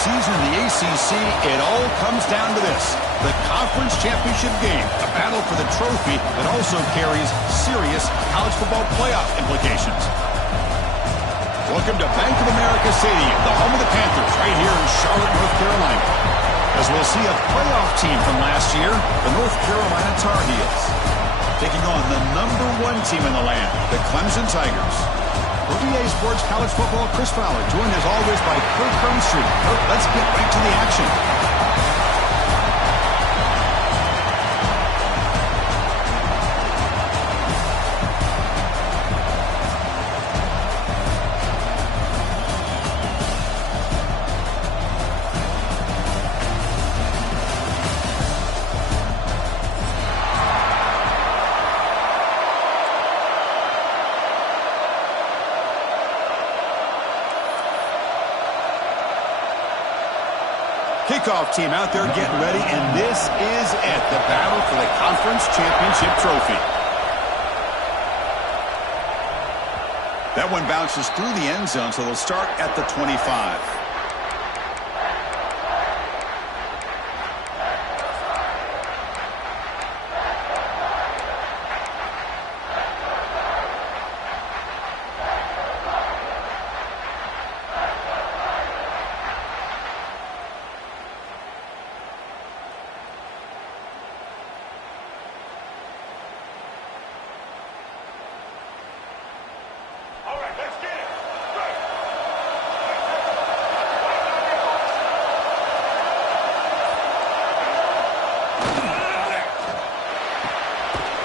season in the ACC, it all comes down to this. The conference championship game, a battle for the trophy that also carries serious college football playoff implications. Welcome to Bank of America Stadium, the home of the Panthers, right here in Charlotte, North Carolina. As we'll see a playoff team from last year, the North Carolina Tar Heels, taking on the #1 team in the land, the Clemson Tigers. For EA Sports College Football, Chris Fowler, joined as always by Kirk Hermstreet. Kirk, let's get right to the action. Kickoff team out there getting ready, and this is it, the battle for the conference championship trophy. That one bounces through the end zone, so they'll start at the 25.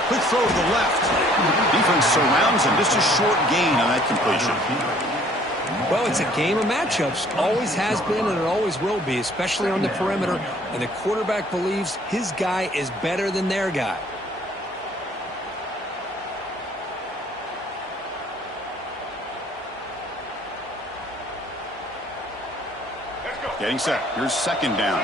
Quick throw to the left. Defense surrounds him. Just a short gain on that completion. Well, it's a game of matchups. Always has been and it always will be, especially on the perimeter. And the quarterback believes his guy is better than their guy. Getting set. Here's second down.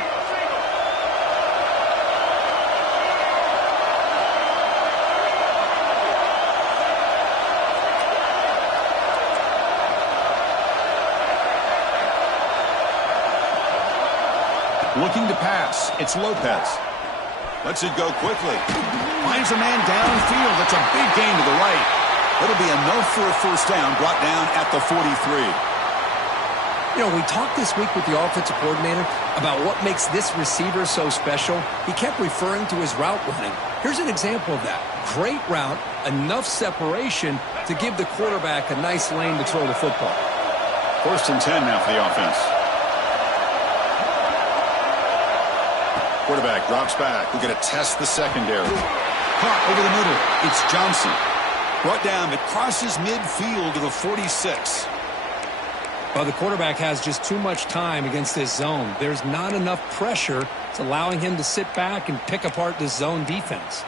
Looking to pass. It's Lopez. Lets it go quickly. Finds a man downfield. That's a big gain to the right. It'll be enough for a first down, brought down at the 43. You know, we talked this week with the offensive coordinator about what makes this receiver so special. He kept referring to his route running. Here's an example of that. Great route, enough separation to give the quarterback a nice lane to throw the football. 1st and 10 now for the offense. Quarterback drops back. We're going to test the secondary. Caught over the middle. It's Johnson. Brought down. It crosses midfield to the 46. Well, the quarterback has just too much time against this zone. There's not enough pressure. It's allowing him to sit back and pick apart this zone defense.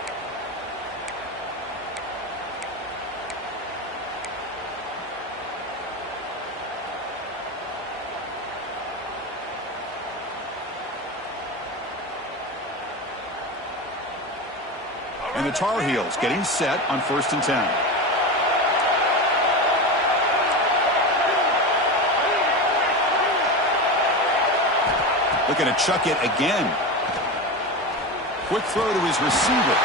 And the Tar Heels getting set on 1st and 10. Looking to chuck it again. Quick throw to his receiver.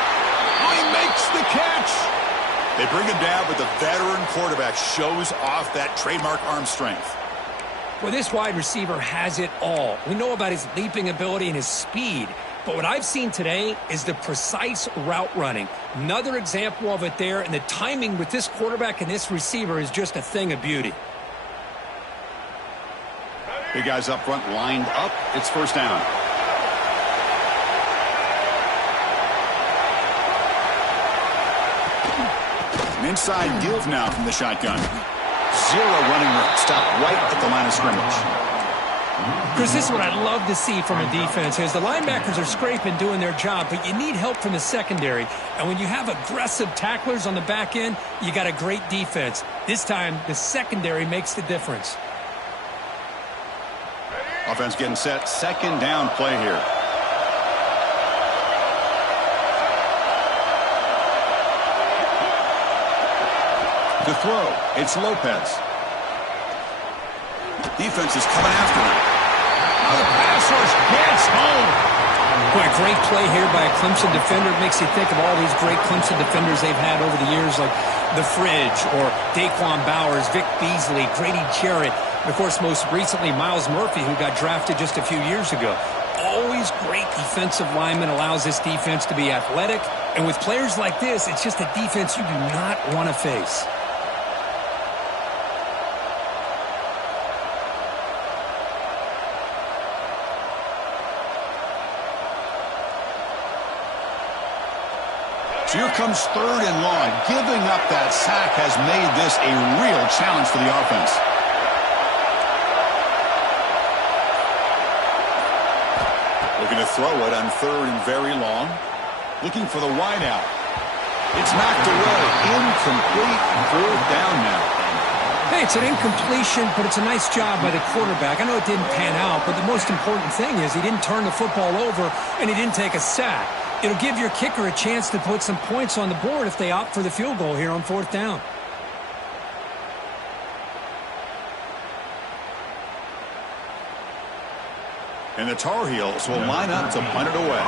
Oh, he makes the catch. They bring him down, but the veteran quarterback shows off that trademark arm strength. Well, this wide receiver has it all. We know about his leaping ability and his speed. But what I've seen today is the precise route running. Another example of it there, and the timing with this quarterback and this receiver is just a thing of beauty. Big guys up front lined up. It's 1st down. An inside give now from the shotgun. Zero running room. Stop right at the line of scrimmage. Chris, this is what I love to see from a defense is the linebackers are scraping, doing their job, but you need help from the secondary. And when you have aggressive tacklers on the back end, you got a great defense. This time, the secondary makes the difference. Offense getting set. 2nd down play here. To throw, it's Lopez. Defense is coming after him. Now the pass rush gets home. Boy, a great play here by a Clemson defender. It makes you think of all these great Clemson defenders they've had over the years, like The Fridge or Daquan Bowers, Vic Beasley, Grady Jarrett, and, of course, most recently, Miles Murphy, who got drafted just a few years ago. Always great defensive lineman, allows this defense to be athletic. And with players like this, it's just a defense you do not want to face. So here comes 3rd and long. Giving up that sack has made this a real challenge for the offense. Looking to throw it on 3rd and very long. Looking for the wide out. It's knocked away. Incomplete. 4th down now. Hey, it's an incompletion, but it's a nice job by the quarterback. I know it didn't pan out, but the most important thing is he didn't turn the football over and he didn't take a sack. It'll give your kicker a chance to put some points on the board if they opt for the field goal here on 4th down. And the Tar Heels will line up to punt it away.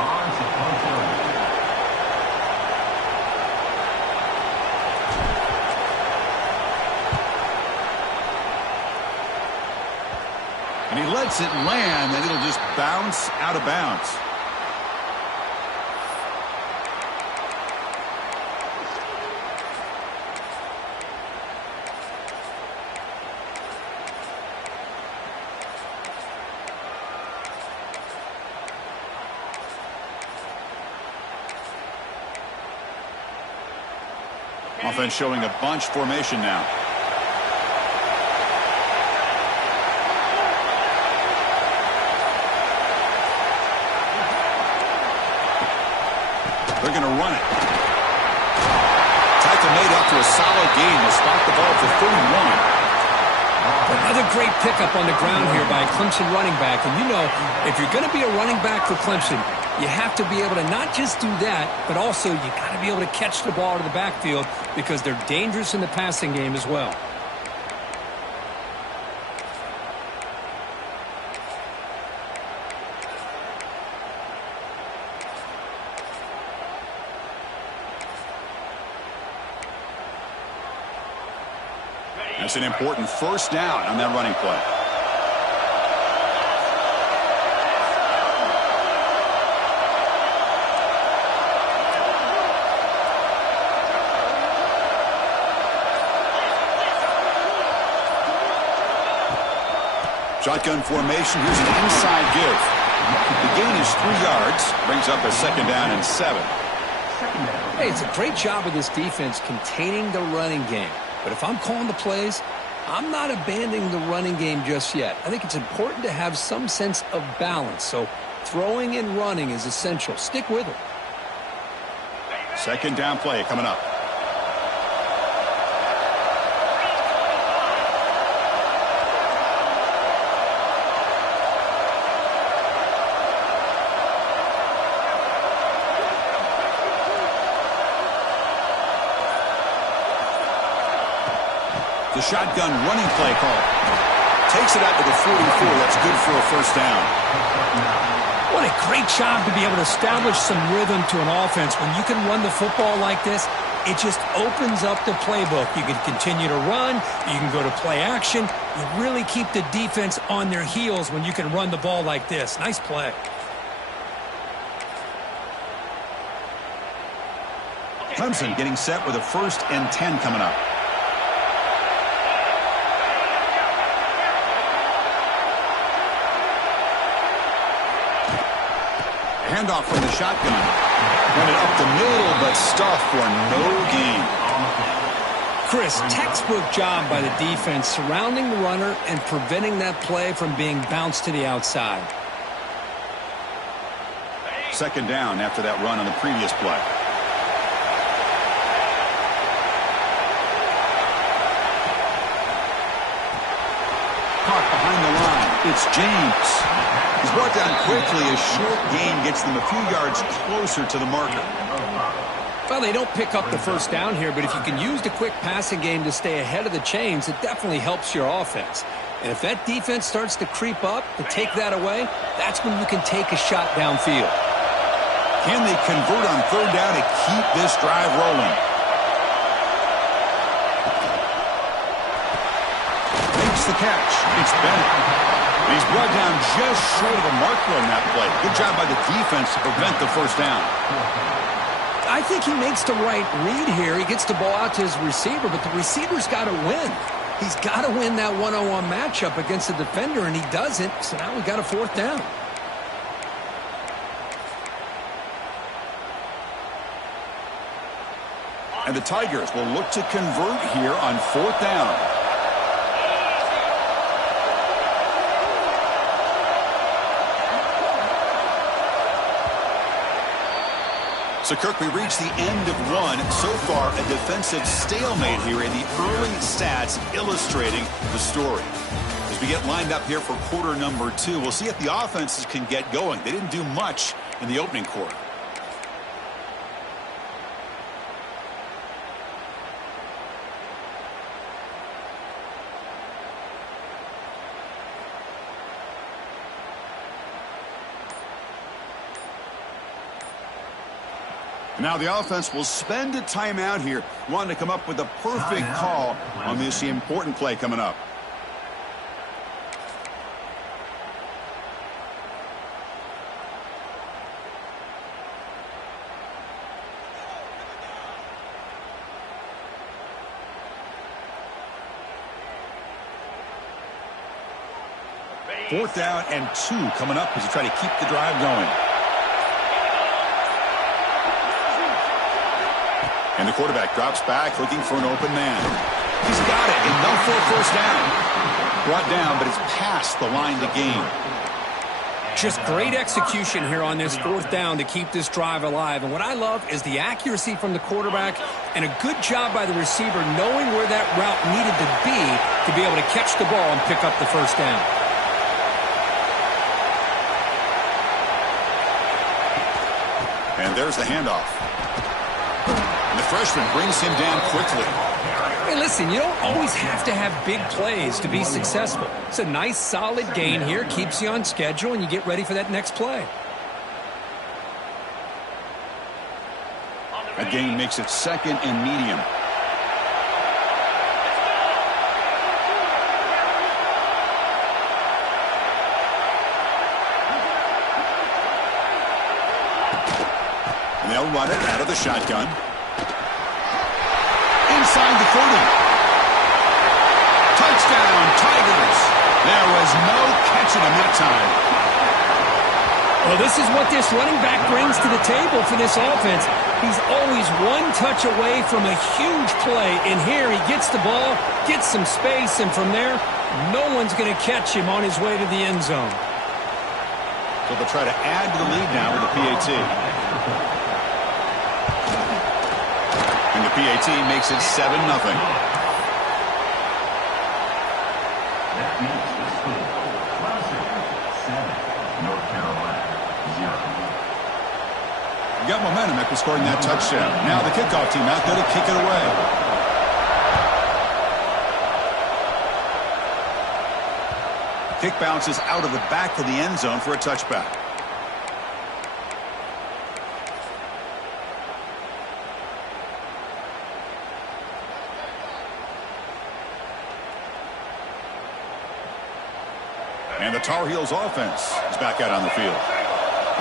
And he lets it land, and it'll just bounce out of bounds. Offense showing a bunch formation now. They're going to run it. Tackle made after a solid gain. They'll spot the ball for 31. Another great pickup on the ground here by a Clemson running back. And you know, if you're going to be a running back for Clemson, you have to be able to not just do that, but also you got to be able to catch the ball to the backfield because they're dangerous in the passing game as well. That's an important 1st down on that running play. Shotgun formation. Here's an inside give. The gain is 3 yards. Brings up a 2nd down and 7. Hey, it's a great job of this defense containing the running game. But if I'm calling the plays, I'm not abandoning the running game just yet. I think it's important to have some sense of balance. So throwing and running is essential. Stick with it. 2nd down play coming up. The shotgun running play call. Takes it out to the 44. That's good for a 1st down. What a great job to be able to establish some rhythm to an offense. When you can run the football like this, it just opens up the playbook. You can continue to run. You can go to play action. You really keep the defense on their heels when you can run the ball like this. Nice play. Clemson getting set with a 1st and 10 coming up. Handoff from the shotgun. Running up the middle, but stuffed for no gain. Chris, textbook job by the defense surrounding the runner and preventing that play from being bounced to the outside. 2nd down after that run on the previous play. Caught behind the line. It's James. He's brought down quickly. A short gain gets them a few yards closer to the marker. Well, they don't pick up the 1st down here, but if you can use the quick passing game to stay ahead of the chains, it definitely helps your offense. And if that defense starts to creep up to take that away, that's when you can take a shot downfield. Can they convert on third down to keep this drive rolling? Makes the catch. It's Bennett. And he's brought down just short of a marker on that play. Good job by the defense to prevent the first down. I think he makes the right read here. He gets the ball out to his receiver, but the receiver's got to win. He's got to win that one-on-one matchup against the defender, and he doesn't. So now we got a fourth down. And the Tigers will look to convert here on fourth down. So, Kirk, we reach the end of one. So far, a defensive stalemate here, and the early stats illustrating the story. As we get lined up here for quarter number 2, we'll see if the offenses can get going. They didn't do much in the opening quarter. Now the offense will spend a timeout here, wanting to come up with a perfect call on this important play coming up. Fourth down and 2 coming up as you try to keep the drive going. And the quarterback drops back, looking for an open man. He's got it. Enough for a first down. Brought down, but it's past the line to gain. Just great execution here on this fourth down to keep this drive alive. And what I love is the accuracy from the quarterback and a good job by the receiver knowing where that route needed to be able to catch the ball and pick up the first down. And there's the handoff. And the freshman brings him down quickly. Hey, listen, you don't always have to have big plays to be successful. It's a nice, solid gain here. Keeps you on schedule, and you get ready for that next play. That gain makes it second and medium. And they'll run it out of the shotgun. Inside the 30. Touchdown, Tigers. There was no catching him that time. Well, this is what this running back brings to the table for this offense. He's always one touch away from a huge play. And here he gets the ball, gets some space, and from there, no one's going to catch him on his way to the end zone. So they'll try to add to the lead now with the PAT. And the PAT makes it 7-0. Got momentum after scoring that touchdown. Now the kickoff team out there to kick it away. Kick bounces out of the back of the end zone for a touchback. And the Tar Heels offense is back out on the field.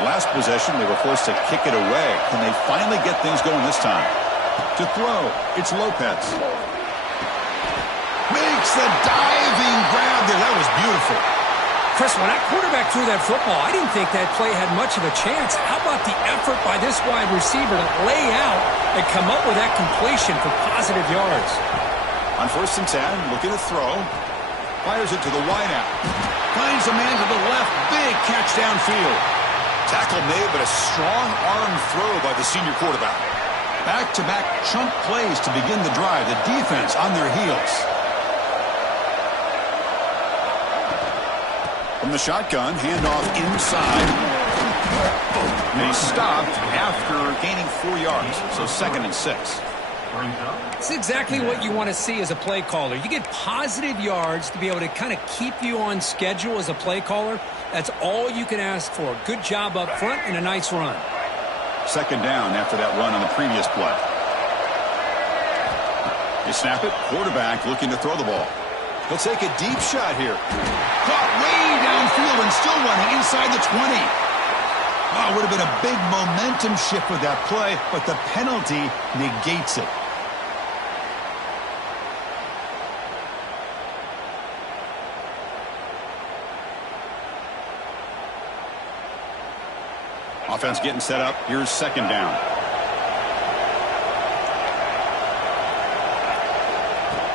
The last possession, they were forced to kick it away. Can they finally get things going this time? To throw, it's Lopez. Makes the diving grab there. That was beautiful. Chris, when that quarterback threw that football, I didn't think that play had much of a chance. How about the effort by this wide receiver to lay out and come up with that completion for positive yards? On 1st and 10, looking to throw. Fires it to the wideout. Finds a man to the left. Big catch downfield. Tackle made, but a strong arm throw by the senior quarterback. Back-to-back chunk plays to begin the drive. The defense on their heels. From the shotgun, handoff inside. And he stopped after gaining 4 yards, so 2nd and 6. It's exactly what you want to see as a play caller. You get positive yards to be able to kind of keep you on schedule as a play caller. That's all you can ask for. Good job up front and a nice run. Second down after that run on the previous play. They snap it. Quarterback looking to throw the ball. He'll take a deep shot here. Caught way downfield and still running inside the 20. Oh, it would have been a big momentum shift with that play, but the penalty negates it. Offense getting set up. Here's second down.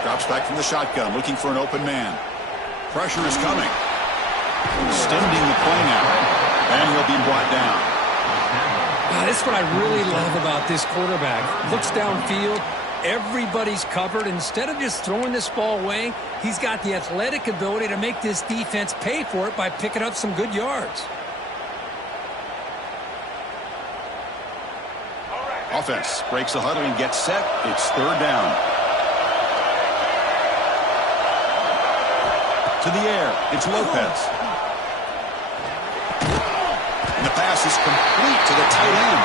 Drops back from the shotgun, looking for an open man. Pressure is coming. Extending the play now. And he'll be brought down. That's what I really love about this quarterback. Looks downfield. Everybody's covered. Instead of just throwing this ball away, he's got the athletic ability to make this defense pay for it by picking up some good yards. Offense breaks the huddle and gets set. It's third down. To the air. It's Lopez. And the pass is complete to the tight end.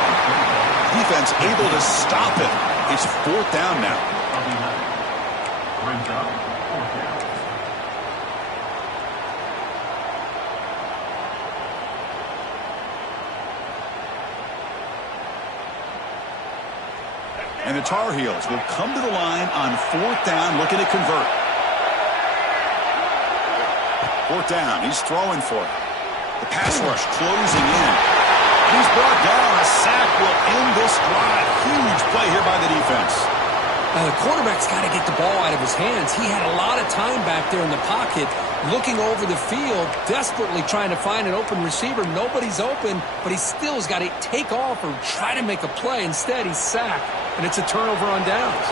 Defense able to stop it. It's fourth down now. And the Tar Heels will come to the line on fourth down, looking to convert. Fourth down, he's throwing for it. The pass rush closing in. He's brought down. A sack will end this drive. Huge play here by the defense. Now the quarterback's got to get the ball out of his hands. He had a lot of time back there in the pocket, looking over the field, desperately trying to find an open receiver. Nobody's open, but he still has got to take off or try to make a play. Instead, he's sacked, and it's a turnover on downs.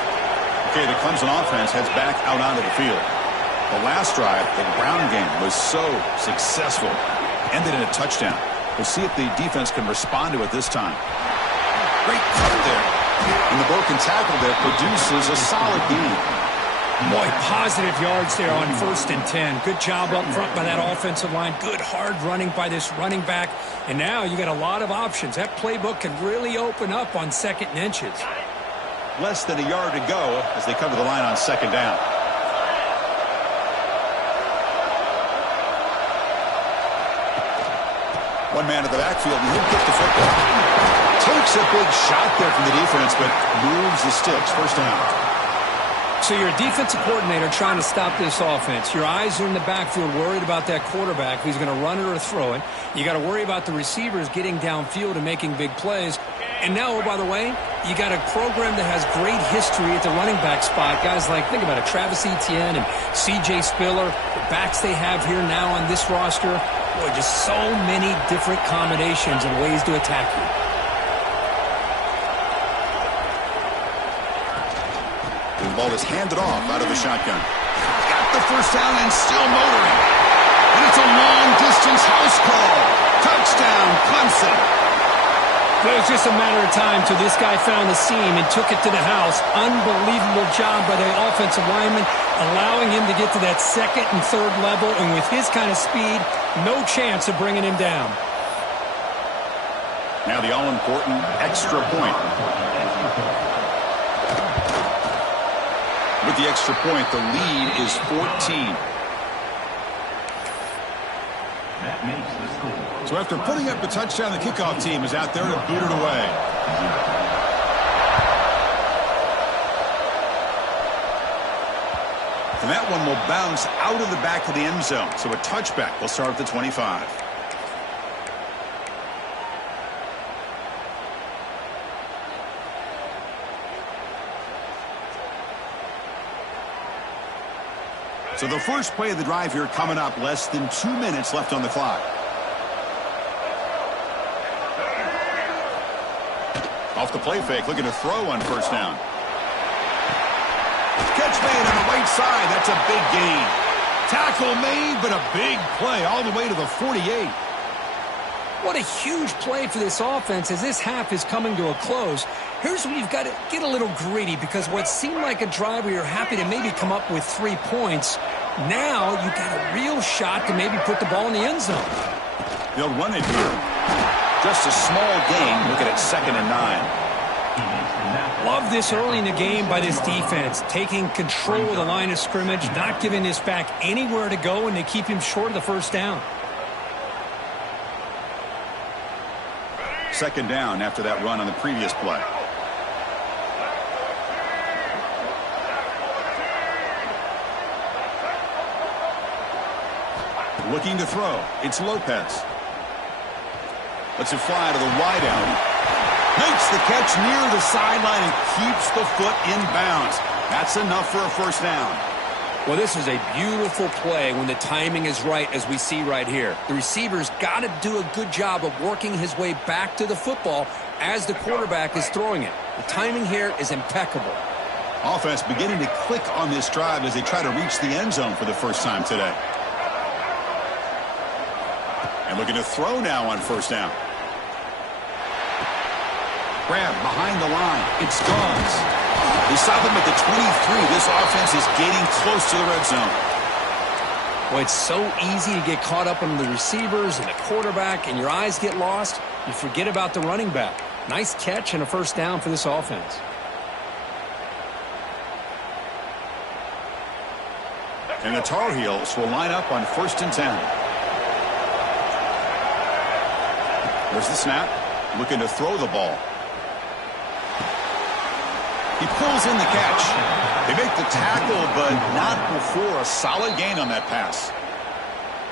Okay, the Clemson offense heads back out onto the field. The last drive, the ground game was so successful. Ended in a touchdown. We'll see if the defense can respond to it this time. Great cut there. And the broken tackle there produces a solid gain. Boy, positive yards there on 1st and 10. Good job up front by that offensive line. Good hard running by this running back. And now you got a lot of options. That playbook can really open up on 2nd and inches. Less than a yard to go as they come to the line on second down. One man at the backfield, and he'll kick the football. Takes a big shot there from the defense, but moves the sticks. First down. So you're a defensive coordinator trying to stop this offense. Your eyes are in the backfield worried about that quarterback, who's going to run it or throw it. You got to worry about the receivers getting downfield and making big plays. And now, oh, by the way, you got a program that has great history at the running back spot. Guys like, think about it, Travis Etienne and C.J. Spiller, the backs they have here now on this roster. Boy, just so many different combinations and ways to attack you. The ball is handed off out of the shotgun. Got the first down and still motoring. And it's a long-distance house call. Touchdown, Clemson. It was just a matter of time till this guy found the seam and took it to the house. Unbelievable job by the offensive lineman, allowing him to get to that 2nd and 3rd level. And with his kind of speed, no chance of bringing him down. Now the all-important extra point. With the extra point, the lead is 14. That makes the score. So after putting up a touchdown, the kickoff team is out there to boot it away. And that one will bounce out of the back of the end zone. So a touchback will start at the 25. So the first play of the drive here coming up, less than 2 minutes left on the clock. Off the play fake, looking to throw on first down. Catch made on the right side. That's a big gain. Tackle made, but a big play all the way to the 48. What a huge play for this offense as this half is coming to a close. Here's where you've got to get a little greedy, because what seemed like a drive where you're happy to maybe come up with 3 points, now you've got a real shot to maybe put the ball in the end zone. They'll run it here. Just a small gain. Look at it, 2nd and 9. Love this early in the game by this defense, taking control of the line of scrimmage, not giving this back anywhere to go, and they keep him short of the first down. 2nd down after that run on the previous play. Looking to throw. It's Lopez. Lets it fly to the wideout. Makes the catch near the sideline and keeps the foot in bounds. That's enough for a first down. Well, this is a beautiful play when the timing is right, as we see right here. The receiver's got to do a good job of working his way back to the football as the quarterback is throwing it. The timing here is impeccable. Offense beginning to click on this drive as they try to reach the end zone for the first time today. And looking to throw now on first down. Grab behind the line. It's Dogs. They stop him at the 23. This offense is getting close to the red zone. Well, it's so easy to get caught up on the receivers and the quarterback, and your eyes get lost. You forget about the running back. Nice catch and a first down for this offense. And the Tar Heels will line up on 1st and 10. There's the snap. Looking to throw the ball. He pulls in the catch. They make the tackle, but not before a solid gain on that pass.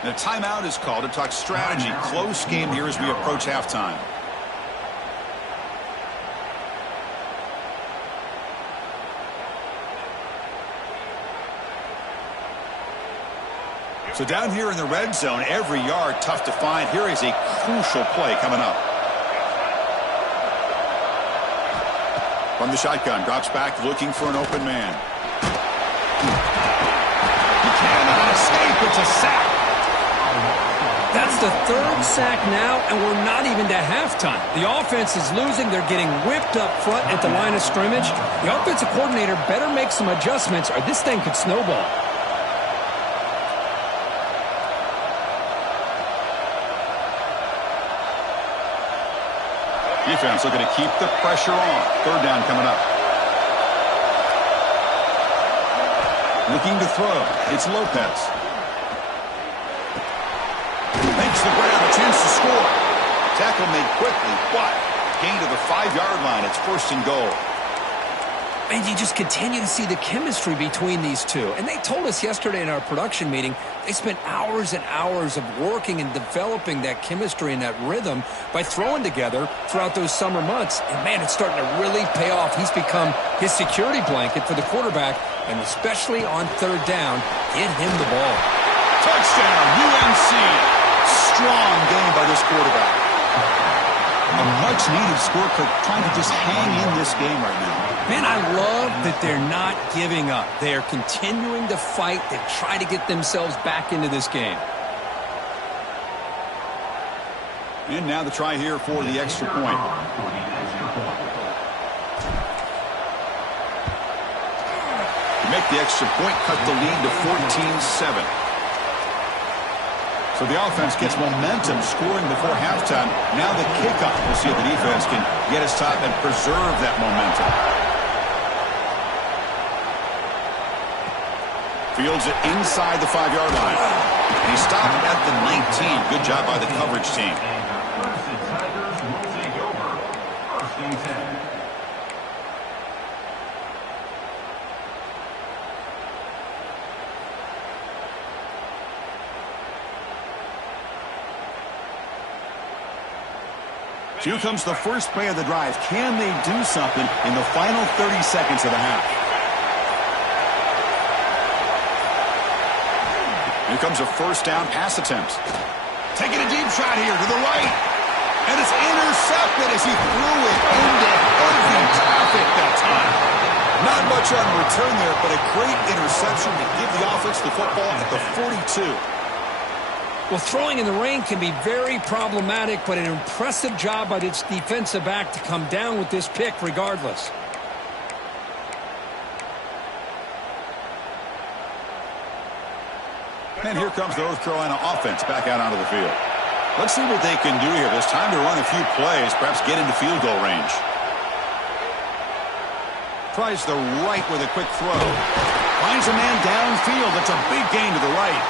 And a timeout is called to talk strategy. Close game here as we approach halftime. So down here in the red zone, every yard tough to find. Here is a crucial play coming up. From the shotgun, drops back looking for an open man. He cannot escape. It's a sack. That's the 3rd sack now, and we're not even to halftime. The offense is losing. They're getting whipped up front at the line of scrimmage. The offensive coordinator better make some adjustments, or this thing could snowball. Defense looking to keep the pressure on. 3rd down coming up. Looking to throw. It's Lopez. Makes the grab. A chance to score. Tackle made quickly, but gain to the 5-yard line. It's 1st and goal. And you just continue to see the chemistry between these two. And they told us yesterday in our production meeting, they spent hours and hours of working and developing that chemistry and that rhythm by throwing together throughout those summer months. And, man, it's starting to really pay off. He's become his security blanket for the quarterback, and especially on 3rd down, get him the ball. Touchdown, UNC. Strong game by this quarterback. A much-needed score, trying to just hang in this game right now. Man, I love that they're not giving up. They are continuing to fight. They try to get themselves back into this game. And now the try here for the extra point. To make the extra point, cut the lead to 14-7. So the offense gets momentum, scoring before halftime. Now the kickoff. We'll see if the defense can get his top and preserve that momentum. Fields it inside the 5-yard line. And he stopped at the 19. Good job by the coverage team. Here comes the first play of the drive. Can they do something in the final 30 seconds of the half? Here comes a first down pass attempt. Taking a deep shot here to the right. And it's intercepted as he threw it into heavy traffic that time. Not much on return there, but a great interception to give the offense the football at the 42. Well, throwing in the rain can be very problematic, but an impressive job by this defensive back to come down with this pick regardless. And here comes the North Carolina offense back out onto the field. Let's see what they can do here. There's time to run a few plays, perhaps get into field goal range. Tries the right with a quick throw. Finds a man downfield. That's a big gain to the right.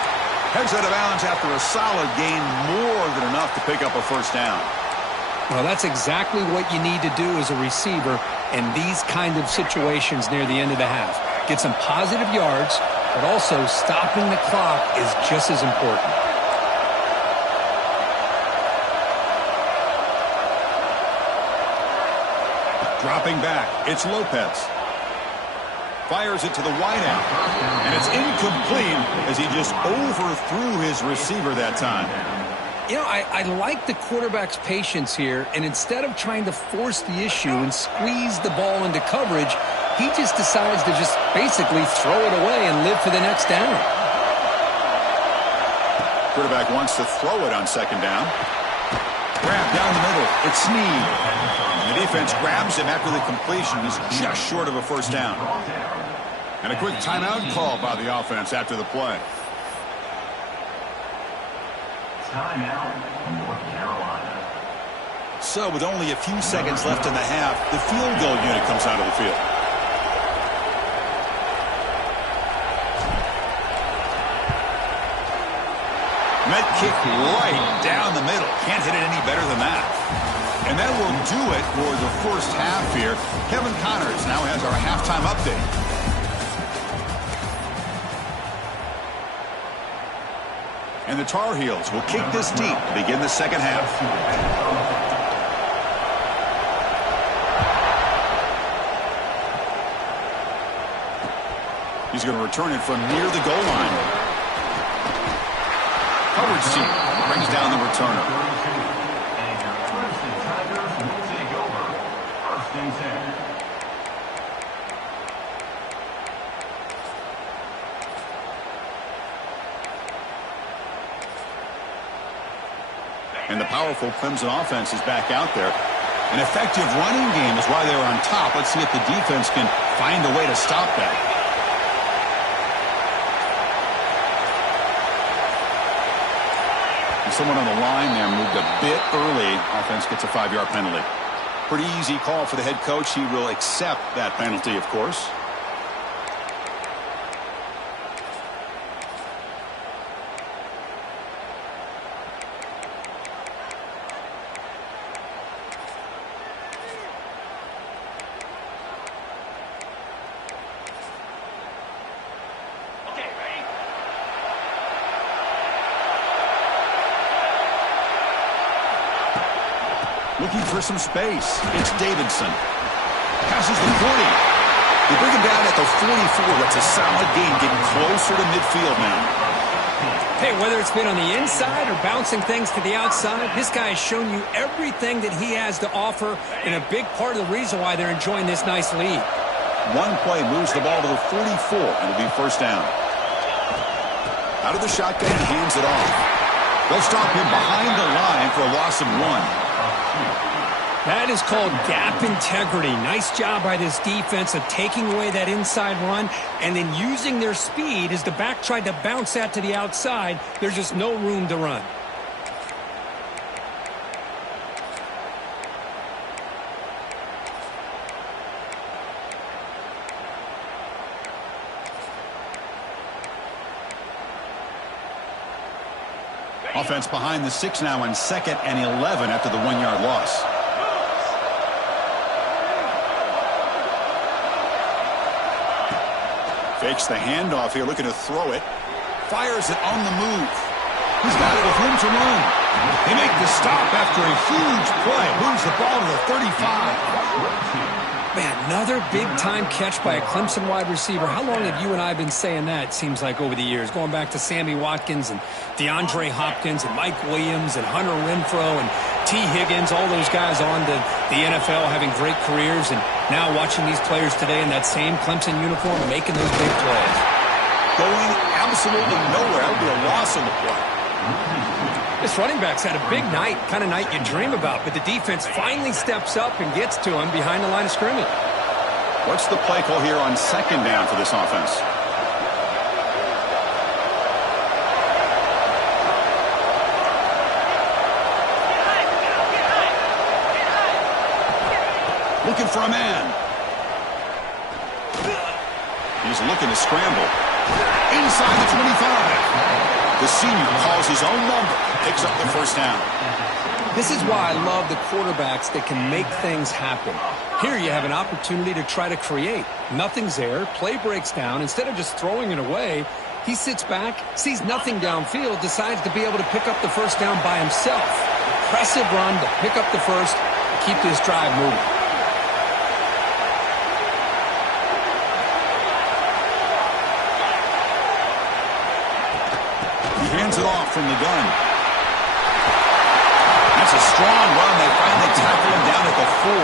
Heads out of bounds after a solid gain, more than enough to pick up a first down. Well, that's exactly what you need to do as a receiver in these kind of situations near the end of the half. Get some positive yards, but also stopping the clock is just as important. Dropping back, it's Lopez. Fires it to the wideout, and it's incomplete as he just overthrew his receiver that time. You know, I like the quarterback's patience here, and instead of trying to force the issue and squeeze the ball into coverage, he just decides to just basically throw it away and live for the next down. Quarterback wants to throw it on second down. Grab down the middle, it's Snead. The defense grabs him after the completion. He's just short of a first down. And a quick timeout call by the offense after the play. Timeout, North Carolina. So with only a few seconds left in the half, the field goal unit comes out of the field. Met kick right down the middle. Can't hit it any better than that. And that will do it for the first half here. Kevin Connors now has our halftime update. And the Tar Heels will kick this deep to begin the second half. He's going to return it from near the goal line. Coverage team brings down the returner. And the powerful Clemson offense is back out there. An effective running game is why they're on top. Let's see if the defense can find a way to stop that. And someone on the line there moved a bit early. Offense gets a 5-yard penalty. Pretty easy call for the head coach. He will accept that penalty, of course. Looking for some space. It's Davidson. Passes the 40. They bring him down at the 44. That's a solid gain, getting closer to midfield now. Hey, whether it's been on the inside or bouncing things to the outside, this guy has shown you everything that he has to offer, and a big part of the reason why they're enjoying this nice lead. One play moves the ball to the 44, and it'll be first down. Out of the shotgun, he hands it off. They'll stop him behind the line for a loss of 1. That is called gap integrity. Nice job by this defense of taking away that inside run and then using their speed as the back tried to bounce that to the outside. There's just no room to run. Offense behind the 6 now on 2nd and 11 after the 1-yard loss. Fakes the handoff here, looking to throw it. Fires it on the move. He's got it with room to run. They make the stop after a huge play. Moves the ball to the 35. Man, another big-time catch by a Clemson wide receiver. How long have you and I been saying that, it seems like, over the years? Going back to Sammy Watkins and DeAndre Hopkins and Mike Williams and Hunter Renfrow and T. Higgins, all those guys on to the NFL having great careers, and now watching these players today in that same Clemson uniform making those big plays. Going absolutely nowhere. That would be a loss on the play. This running back's had a big night, kind of night you dream about, but the defense finally steps up and gets to him behind the line of scrimmage. What's the play call here on second down for this offense? Looking for a man. He's looking to scramble. Inside the 25. The senior calls his own number. Picks up the first down. This is why I love the quarterbacks that can make things happen. Here you have an opportunity to try to create. Nothing's there. Play breaks down. Instead of just throwing it away, he sits back, sees nothing downfield, decides to be able to pick up the first down by himself. Impressive run to pick up the first, keep this drive moving. Hands it off from the gun. That's a strong run. They finally tackle him down at the 4.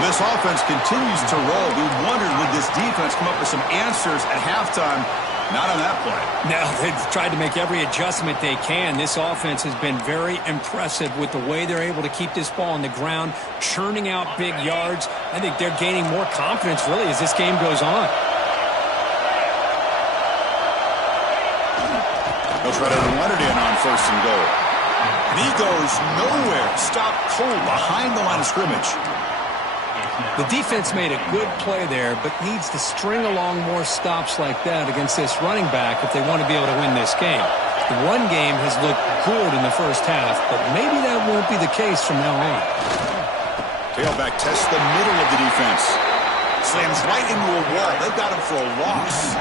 This offense continues to roll. We wondered, would this defense come up with some answers at halftime? Not on that play. No, they've tried to make every adjustment they can. This offense has been very impressive with the way they're able to keep this ball on the ground, churning out big yards. I think they're gaining more confidence, really, as this game goes on. They'll try to run it in on first and goal. And he goes nowhere. Stopped cold behind the line of scrimmage. The defense made a good play there, but needs to string along more stops like that against this running back if they want to be able to win this game. The run game has looked good in the first half, but maybe that won't be the case from now on. Tailback tests the middle of the defense. Slams right into a wall. They've got him for a loss.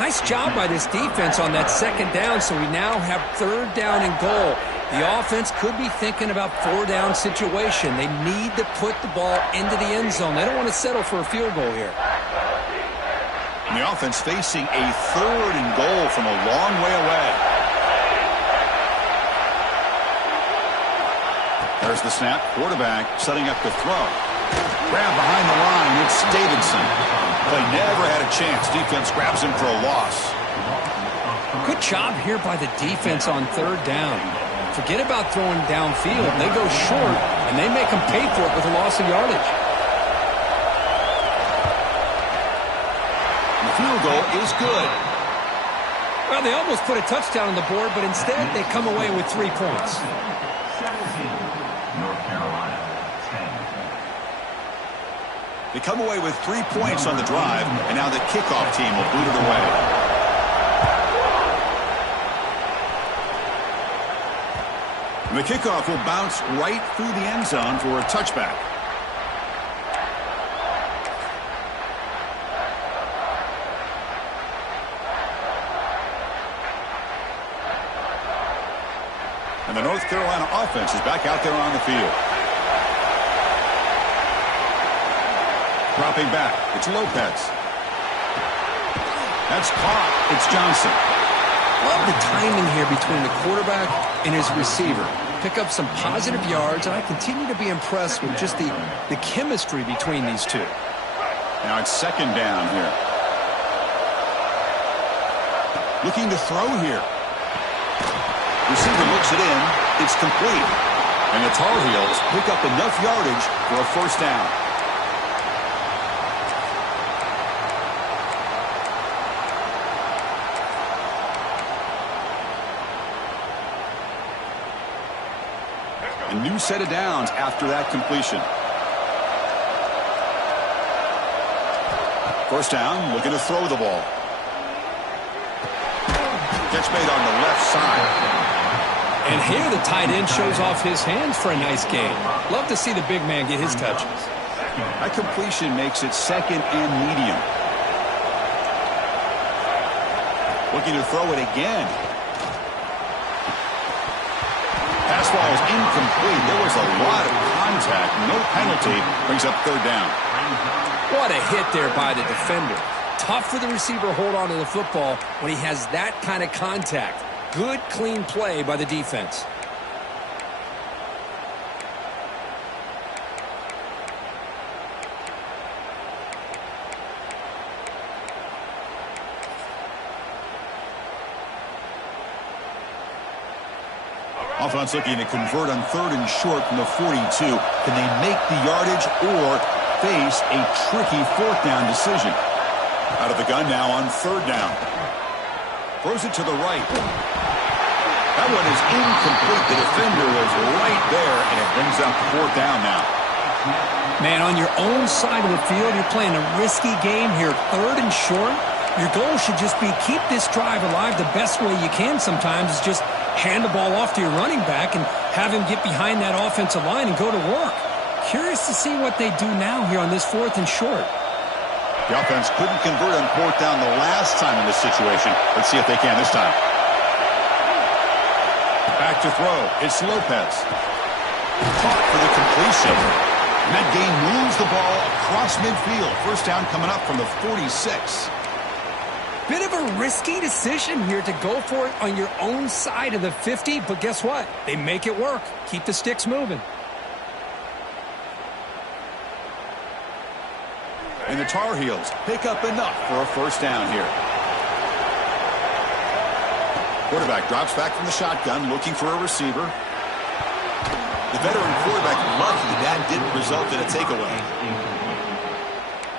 Nice job by this defense on that second down, so we now have third down and goal. The offense could be thinking about four-down situation. They need to put the ball into the end zone. They don't want to settle for a field goal here. And the offense facing a third and goal from a long way away. There's the snap. Quarterback setting up to throw. Grab behind the line. It's Davidson. Play never had a chance. Defense grabs him for a loss. Good job here by the defense on third down. Forget about throwing downfield. They go short, and they make them pay for it with a loss of yardage. The field goal is good. Well, they almost put a touchdown on the board, but instead they come away with 3 points. 17, North Carolina, 10. They come away with 3 points on the drive, and now the kickoff team will boot it away. And the kickoff will bounce right through the end zone for a touchback. And the North Carolina offense is back out there on the field. Dropping back, it's Lopez. That's caught. It's Johnson. Love the timing here between the quarterback and his receiver. Pick up some positive yards, and I continue to be impressed with just the chemistry between these two. Now it's second down here. Looking to throw here. Receiver looks it in. It's complete. And the Tar Heels pick up enough yardage for a first down. A new set of downs after that completion. First down, looking to throw the ball. Catch made on the left side. And here the tight end shows off his hands for a nice gain. Love to see the big man get his touches. That completion makes it second and medium. Looking to throw it again. Pass ball is incomplete. There was a lot of contact. No penalty. Brings up third down. What a hit there by the defender. Tough for the receiver to hold on to the football when he has that kind of contact. Good, clean play by the defense. Offense looking to convert on 3rd and short from the 42. Can they make the yardage or face a tricky 4th down decision? Out of the gun now on 3rd down. Throws it to the right. That one is incomplete. The defender was right there, and it brings up 4th down now. Man, on your own side of the field, you're playing a risky game here. 3rd and short. Your goal should just be keep this drive alive the best way you can sometimes is just hand the ball off to your running back and have him get behind that offensive line and go to work. Curious to see what they do now here on this 4th and short. The offense couldn't convert on 4th down the last time in this situation. Let's see if they can this time. Back to throw. It's Lopez. Caught for the completion. And that gain moves the ball across midfield. 1st down coming up from the 46. Bit of a risky decision here to go for it on your own side of the 50, but guess what? They make it work. Keep the sticks moving. And the Tar Heels pick up enough for a 1st down here. Quarterback drops back from the shotgun, looking for a receiver. The veteran quarterback lucky that didn't result in a takeaway.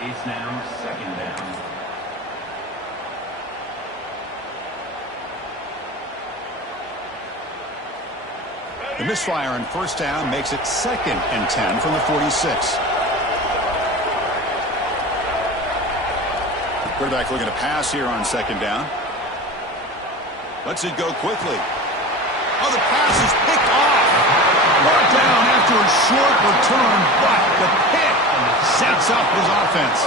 It's now 2nd down. The misfire on 1st down makes it 2nd and 10 from the 46. Quarterback looking to pass here on 2nd down. Lets it go quickly. Oh, the pass is picked off. Brought down after a short return, but the pick sets up his offense.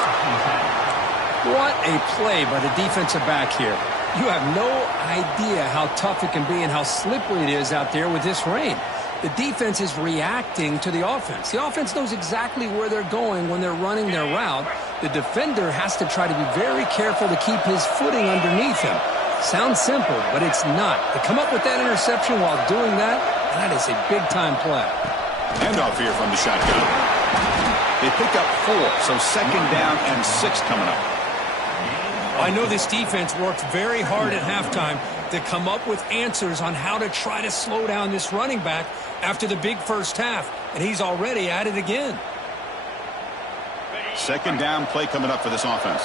What a play by the defensive back here. You have no idea how tough it can be and how slippery it is out there with this rain. The defense is reacting to the offense. The offense knows exactly where they're going when they're running their route. The defender has to try to be very careful to keep his footing underneath him. Sounds simple, but it's not. To come up with that interception while doing that, that is a big-time play. Handoff here from the shotgun. They pick up 4, so 2nd down and 6 coming up. I know this defense worked very hard at halftime to come up with answers on how to try to slow down this running back after the big 1st half, and he's already at it again. 2nd down play coming up for this offense.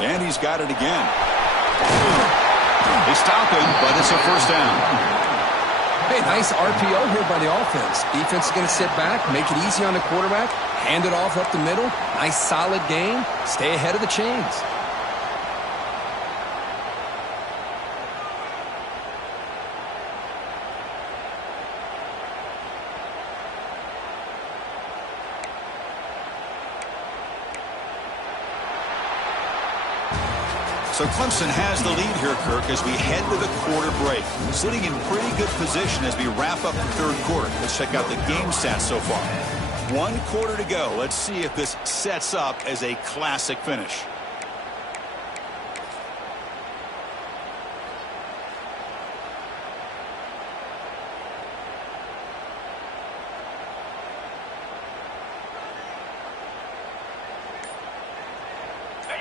And he's got it again. They stop him, but it's a 1st down. Hey, nice RPO here by the offense. Defense is going to sit back, make it easy on the quarterback, hand it off up the middle. Nice solid game. Stay ahead of the chains. So Clemson has the lead here, Kirk, as we head to the quarter break. Sitting in pretty good position as we wrap up the 3rd quarter. Let's check out the game stats so far. 1 quarter to go. Let's see if this sets up as a classic finish.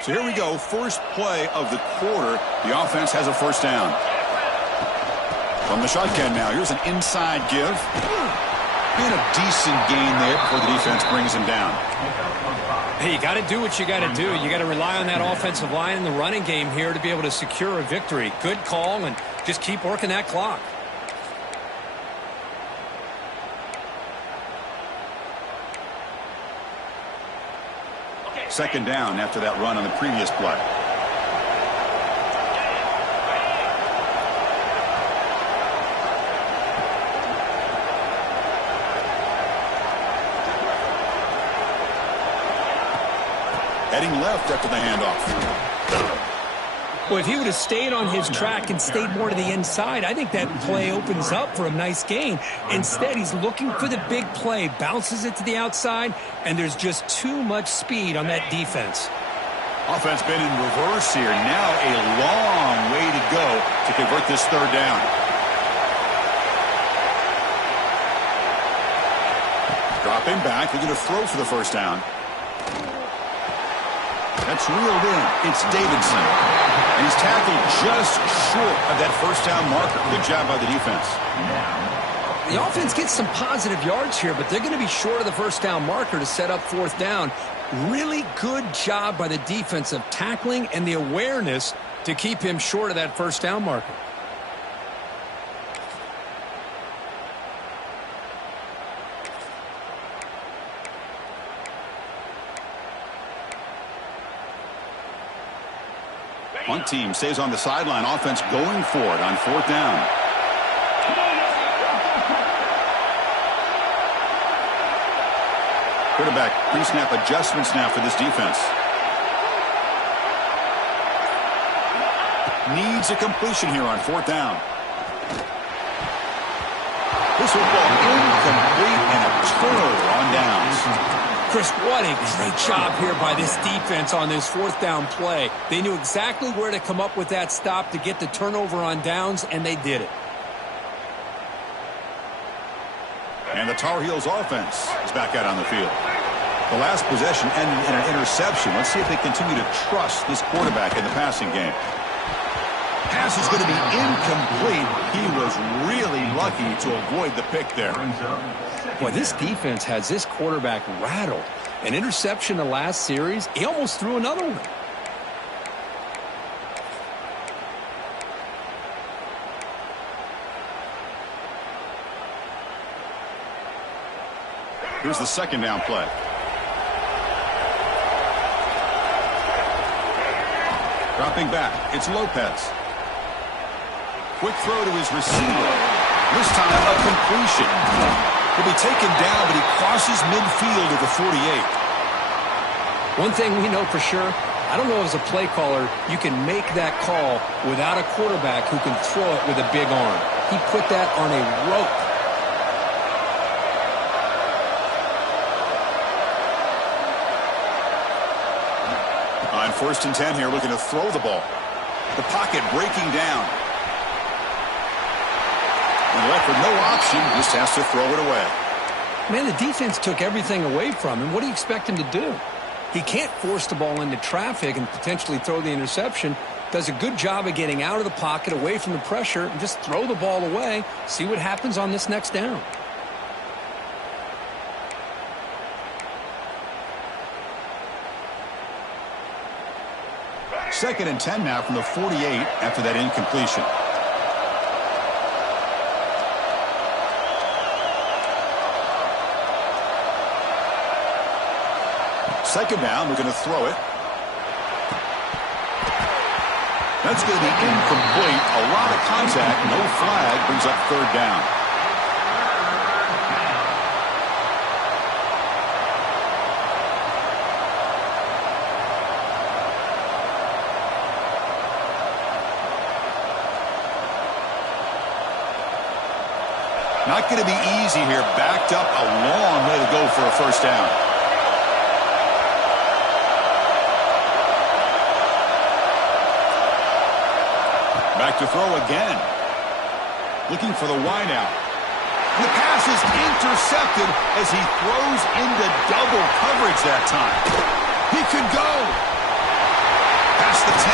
So here we go, first play of the quarter. The offense has a 1st down. From the shotgun now, here's an inside give. And a decent gain there before the defense brings him down. Hey, you got to do what you got to do. You got to rely on that offensive line in the running game here to be able to secure a victory. Good call, and just keep working that clock. Second down after that run on the previous play. Heading left after the handoff. Well, if he would have stayed on his track and stayed more to the inside, I think that play opens up for a nice gain. Instead, he's looking for the big play, bounces it to the outside, and there's just too much speed on that defense. Offense been in reverse here. Now a long way to go to convert this 3rd down. Dropping back, they're going to throw for the first down. That's reeled in. It's Davidson. And he's tackled just short of that first down marker. Good job by the defense. The offense gets some positive yards here, but they're going to be short of the first down marker to set up fourth down. Really good job by the defense of tackling and the awareness to keep him short of that first down marker. One team stays on the sideline. Offense going for it on fourth down. Quarterback pre-snap adjustments now for this defense. Needs a completion here on fourth down. This football incomplete and a turnover on downs. Chris, what a great job here by this defense on this fourth down play. They knew exactly where to come up with that stop to get the turnover on downs, and they did it. And the Tar Heels offense is back out on the field. The last possession ended in an interception. Let's see if they continue to trust this quarterback in the passing game. Pass is going to be incomplete. He was really lucky to avoid the pick there. Boy, this defense has this quarterback rattled. An interception the last series, he almost threw another one. Here's the second down play. Dropping back, it's Lopez. Quick throw to his receiver. This time a completion. He'll be taken down, but he crosses midfield at the 48. One thing we know for sure, I don't know as a play caller, you can make that call without a quarterback who can throw it with a big arm. He put that on a rope. On 1st and 10 here, looking to throw the ball. The pocket breaking down. And left with no option, just has to throw it away. Man, the defense took everything away from him. What do you expect him to do? He can't force the ball into traffic and potentially throw the interception. Does a good job of getting out of the pocket, away from the pressure, and just throw the ball away. See what happens on this next down. Second and 10 now from the 48 after that incompletion. Second down, we're going to throw it. That's going to be incomplete. A lot of contact, no flag, brings up third down. Not going to be easy here. Backed up a long way to go for a first down. Back to throw again. Looking for the wideout. The pass is intercepted as he throws into double coverage that time. He could go. Past the 10.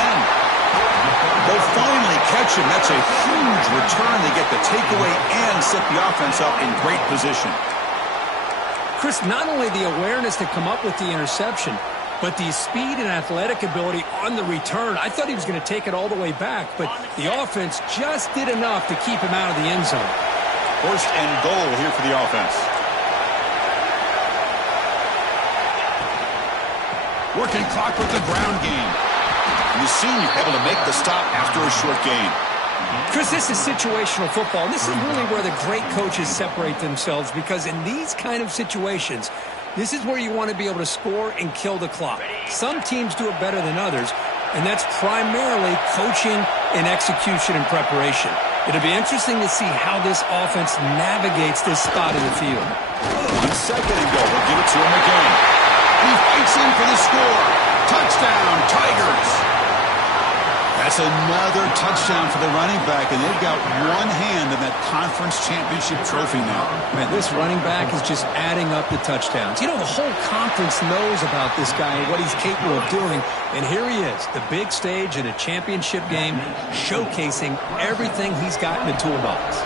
They'll finally catch him. That's a huge return. They get the takeaway and set the offense up in great position. Chris, not only the awareness to come up with the interception, but the speed and athletic ability on the return. I thought he was going to take it all the way back, but the offense just did enough to keep him out of the end zone. First and goal here for the offense. Working clock with the ground game. And the senior able to make the stop after a short gain. Chris, this is situational football. And this is really where the great coaches separate themselves, because in these kind of situations, this is where you want to be able to score and kill the clock. Some teams do it better than others, and that's primarily coaching and execution and preparation. It'll be interesting to see how this offense navigates this spot of the field. On second and goal, we'll give it to him again. He fights in for the score. Touchdown, Tigers. That's another touchdown for the running back, and they've got one hand in that conference championship trophy now. Man, this running back is just adding up the touchdowns. You know, the whole conference knows about this guy and what he's capable of doing. And here he is, the big stage in a championship game, showcasing everything he's got in the toolbox.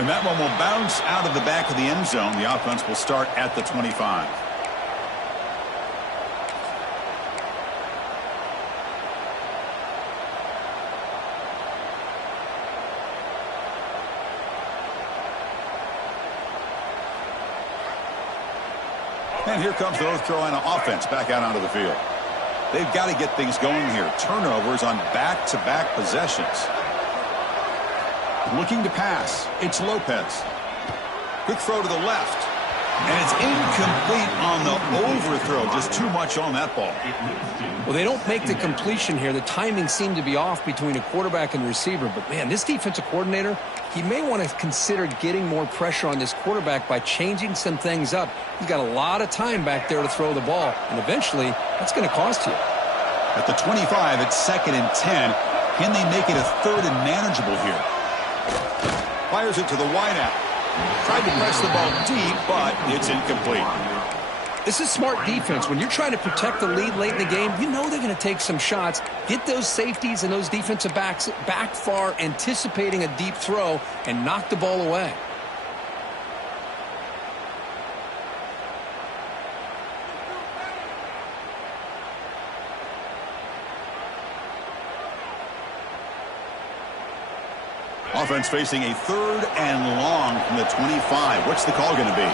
And that one will bounce out of the back of the end zone. The offense will start at the 25. And here comes the North Carolina offense back out onto the field. They've got to get things going here. Turnovers on back-to-back possessions. Looking to pass. It's Lopez. Quick throw to the left. And it's incomplete on the overthrow. Just too much on that ball. Well, they don't make the completion here. The timing seemed to be off between a quarterback and receiver. But, man, this defensive coordinator, he may want to consider getting more pressure on this quarterback by changing some things up. He's got a lot of time back there to throw the ball. And eventually, that's going to cost you. At the 25, it's 2nd and 10. Can they make it a 3rd and manageable here? Fires it to the wideout. Tried to press the ball deep, but it's incomplete. This is smart defense. When you're trying to protect the lead late in the game, you know they're going to take some shots. Get those safeties and those defensive backs back far, anticipating a deep throw, and knock the ball away. Offense facing a 3rd and long from the 25. What's the call going to be?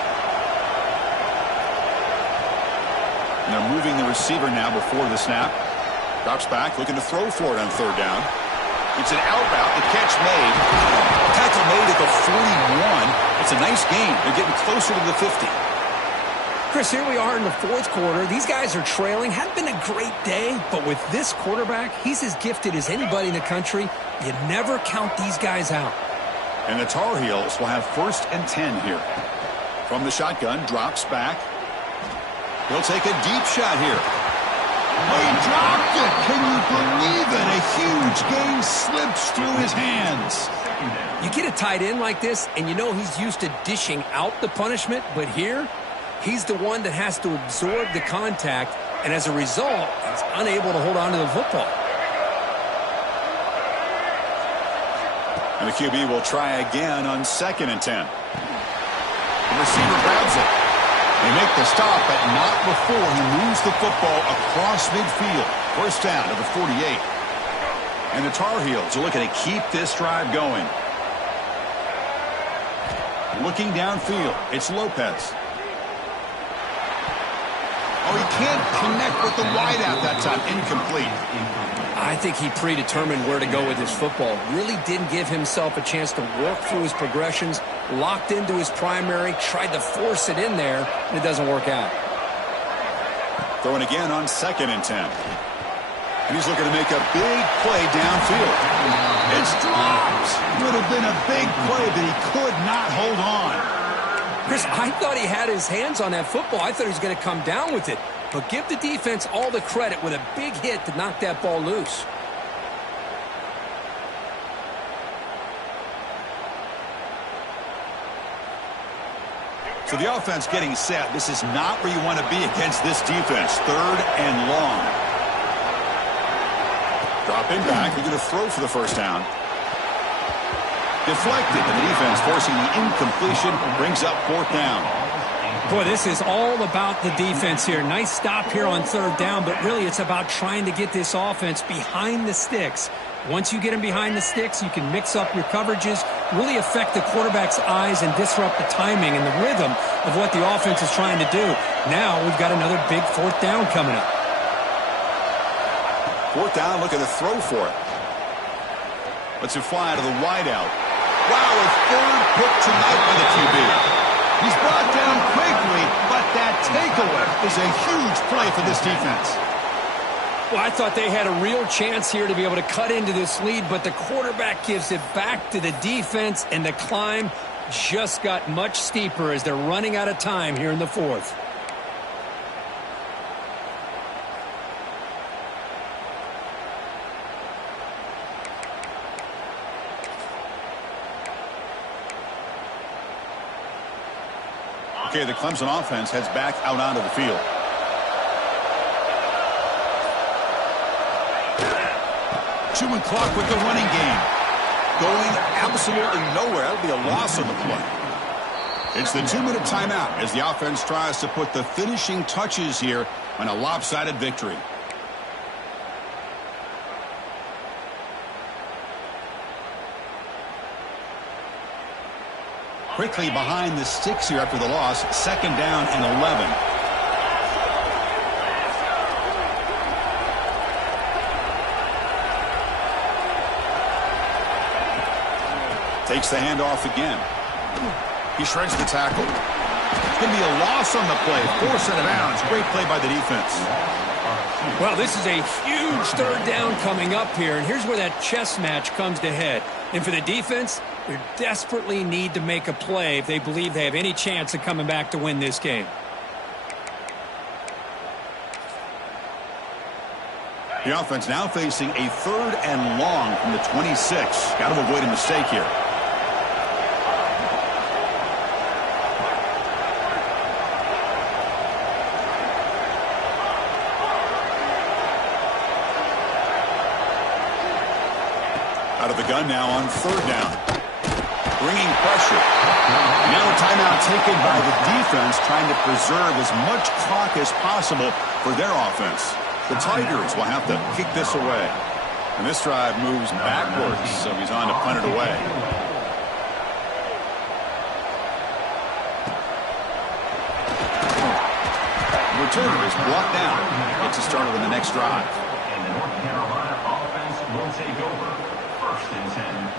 And they're moving the receiver now before the snap. Drops back, looking to throw for it on 3rd down. It's an out route. The catch made. Tackle made at the 41. It's a nice game. They're getting closer to the 50. Chris, here we are in the 4th quarter. These guys are trailing. Hadn't been a great day, but with this quarterback, he's as gifted as anybody in the country. You never count these guys out. And the Tar Heels will have 1st and 10 here. From the shotgun, drops back. He'll take a deep shot here. Oh, he dropped it. Can you believe it? A huge gain slips through his hands. You get a tight end like this, and you know he's used to dishing out the punishment, but here, he's the one that has to absorb the contact, and as a result, he's unable to hold on to the football. And the QB will try again on 2nd and 10. The receiver grabs it. They make the stop, but not before he moves the football across midfield. 1st down to the 48. And the Tar Heels are looking to keep this drive going. Looking downfield, it's Lopez. Oh, he can't connect with the wideout that time. Incomplete. I think he predetermined where to go with his football. Really didn't give himself a chance to work through his progressions. Locked into his primary, tried to force it in there, and it doesn't work out. Throwing again on 2nd and 10. And he's looking to make a big play downfield. It's dropped. Would have been a big play, but he could not hold on. Chris, I thought he had his hands on that football. I thought he was going to come down with it. But give the defense all the credit with a big hit to knock that ball loose. So the offense getting set. This is not where you want to be against this defense. 3rd and long. Dropping back. You're going to throw for the 1st down. Deflected, and the defense forcing the incompletion brings up 4th down. Boy, this is all about the defense here. Nice stop here on 3rd down, but really it's about trying to get this offense behind the sticks. Once you get them behind the sticks, you can mix up your coverages, really affect the quarterback's eyes and disrupt the timing and the rhythm of what the offense is trying to do. Now we've got another big 4th down coming up. 4th down, looking to throw for it. Lets it fly to the wideout. Wow, a 3rd pick tonight by the QB. He's brought down quickly, but that takeaway is a huge play for this defense. Well, I thought they had a real chance here to be able to cut into this lead, but the quarterback gives it back to the defense, and the climb just got much steeper as they're running out of time here in the 4th. Okay, the Clemson offense heads back out onto the field. Chewing clock with the running game. Going absolutely nowhere. That'll be a loss on the play. It's the 2-minute timeout as the offense tries to put the finishing touches here on a lopsided victory. Quickly behind the sticks here after the loss. 2nd down and 11. Takes the handoff again. He shreds the tackle. It's going to be a loss on the play. 4th out of bounds. Great play by the defense. Well, this is a huge 3rd down coming up here, and here's where that chess match comes to head. And for the defense, they desperately need to make a play if they believe they have any chance of coming back to win this game. The offense now facing a 3rd and long from the 26. Got to avoid a mistake here. Out of the gun now on 3rd down. Bringing pressure. Now a timeout taken by the defense, trying to preserve as much clock as possible for their offense. The Tigers will have to kick this away. And this drive moves backwards, so he's on to punt it away. The returner is blocked down. Gets us started on the next drive. And the North Carolina offense will take over. 1st and 10.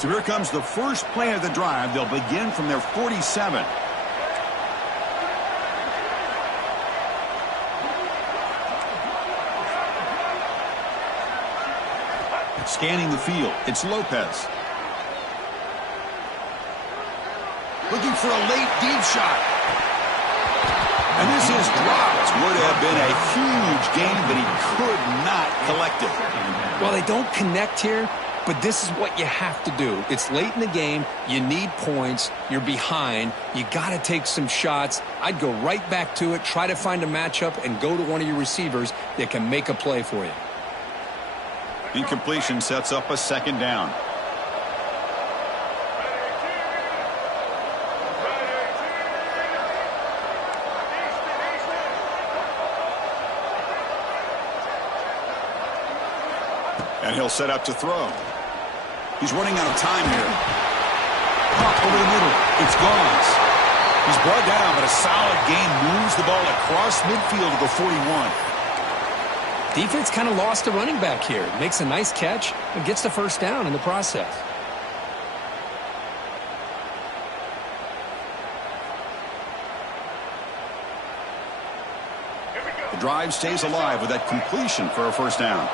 So here comes the first play of the drive. They'll begin from their 47. Scanning the field, it's Lopez. Looking for a late deep shot. And this is dropped. Would have been a huge gain, but he could not collect it. Well, they don't connect here, but this is what you have to do. It's late in the game. You need points. You're behind. You got to take some shots. I'd go right back to it, try to find a matchup, and go to one of your receivers that can make a play for you. Incompletion sets up a 2nd down. And he'll set up to throw. He's running out of time here. Pop over the middle. It's Gauze. He's brought down, but a solid gain moves the ball across midfield to the 41. Defense kind of lost a running back here. Makes a nice catch and gets the 1st down in the process. The drive stays alive with that completion for a 1st down.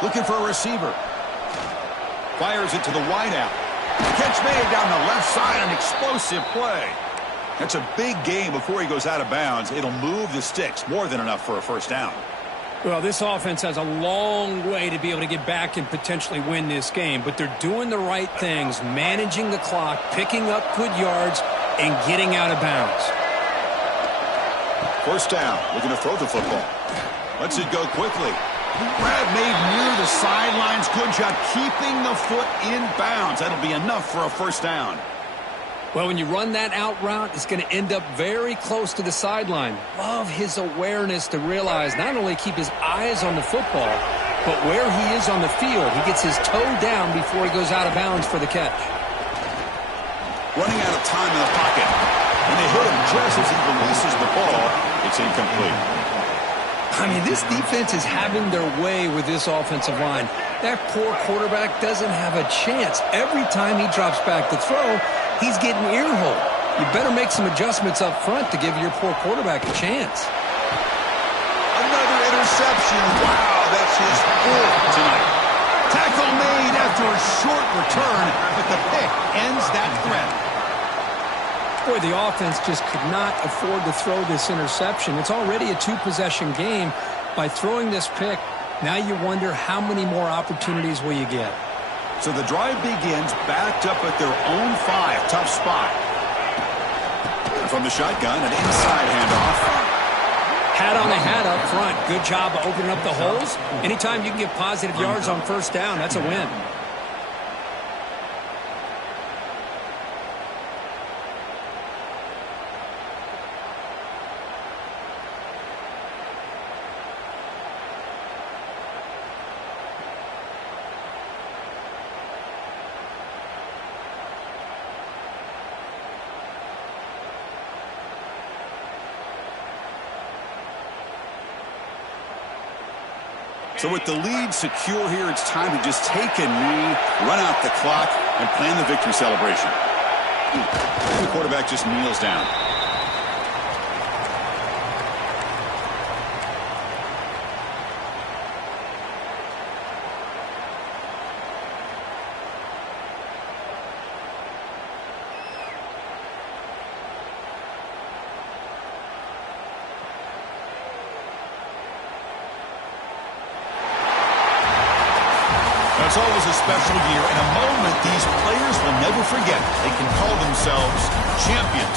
Looking for a receiver. Fires it to the wideout. Catch made down the left side, an explosive play. That's a big gain before he goes out of bounds. It'll move the sticks, more than enough for a 1st down. Well, this offense has a long way to be able to get back and potentially win this game, but they're doing the right things, managing the clock, picking up good yards, and getting out of bounds. 1st down, looking to throw the football. Lets it go quickly. Grab made near the sidelines. Good job keeping the foot in bounds. That'll be enough for a 1st down. Well, when you run that out route, it's going to end up very close to the sideline. Love his awareness to realize not only keep his eyes on the football, but where he is on the field. He gets his toe down before he goes out of bounds for the catch. Running out of time in the pocket. And they hit him just as he releases the ball. It's incomplete. I mean, this defense is having their way with this offensive line. That poor quarterback doesn't have a chance. Every time he drops back to throw, he's getting ear-holed. You better make some adjustments up front to give your poor quarterback a chance. Another interception. Wow, that's his 4th tonight. Tackle made after a short return, but the pick ends that threat. Boy, the offense just could not afford to throw this interception. It's already a 2-possession game. By throwing this pick, Now you wonder how many more opportunities will you get. So the drive begins backed up at their own 5. Tough spot. From the shotgun, an inside handoff. Hat on a hat up front. Good job of opening up the holes. Anytime you can get positive yards on first down, that's a win. So with the lead secure here, it's time to just take a knee, run out the clock, and plan the victory celebration. The quarterback just kneels down. It's always a special year and a moment these players will never forget. They can call themselves champions.